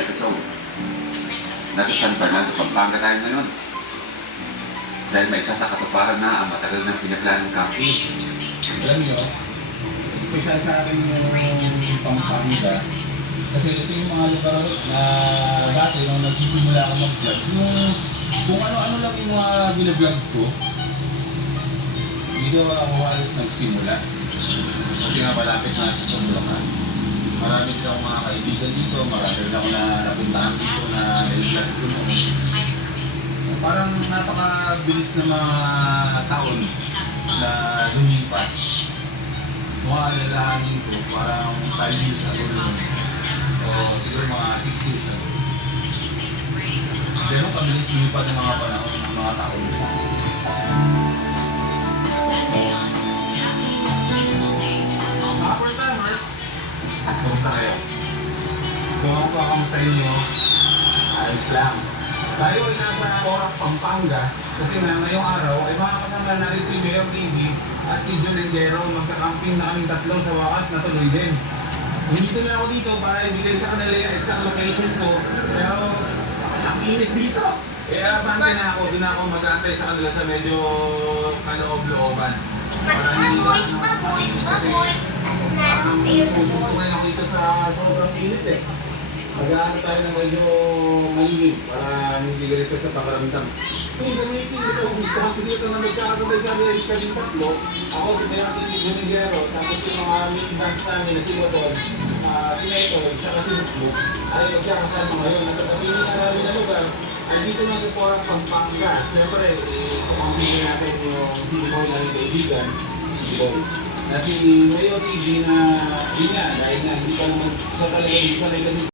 episode. Nasa San Fernando, Pampanga tayo ngayon. Dahil may isa sa katuparan na ang matagal ng pinaglanong camping. Alam nyo, special sa akin yung Pampanga. Kasi ito yung mga lugar na dati nung nagsisimula ako mag-vlog. Kung ano-ano lang yung mga binablog ko, dito ako halos nagsimula. Kasi nga malapit na sa Bulacan. Marami din akong mga kaibigan dito, marami rin ako na napuntahan dito na nag-vlog ko noon. Parang napakabilis na mga taon na lumipas. Mga alalahanin ko, parang 5 years ago noon. O siguro mga 6 years ago. Pero kabilis lumipad ng mga panahon ng mga taon. First timers, kamusta kayo? Kung ako kakamustahin nyo, ayos lang. Tayo ay nasa Orac, Pampanga kasi nga ngayong araw ay makakasama natin si Mayor TV at si John Endero. Magka-camping na kaming tatlo sa wakas na tuloy din. Nandito na ako dito para ibigay sa kanila yung exact location ko. Pero ang init dito. Kaya bante na ako, doon ako mag-aantay sa kanila sa medyo kaloob-looban. Susuntukan ako dito sa sobrang init eh. Mag-aano tayo ng medyo malilim para hindi ganito sa pakaramdam. Kung gamitin ito, dito na magkakasabay kami kaming tatlo. Ako si Mayor TV Junigero, tapos yung mga mini-bands namin na si Modon, si Neto, saka si Muslo, ay magkakasama ngayon. At sa kapili na namin na lugar, ay dito na sa Orac, Pampanga. Siyempre, kumampili natin yung sinimol na yung kaibigan, si Boy. Na si Mayor TV na, yun nga, dahil nga hindi pa naman sa talaga, hindi sanay kasi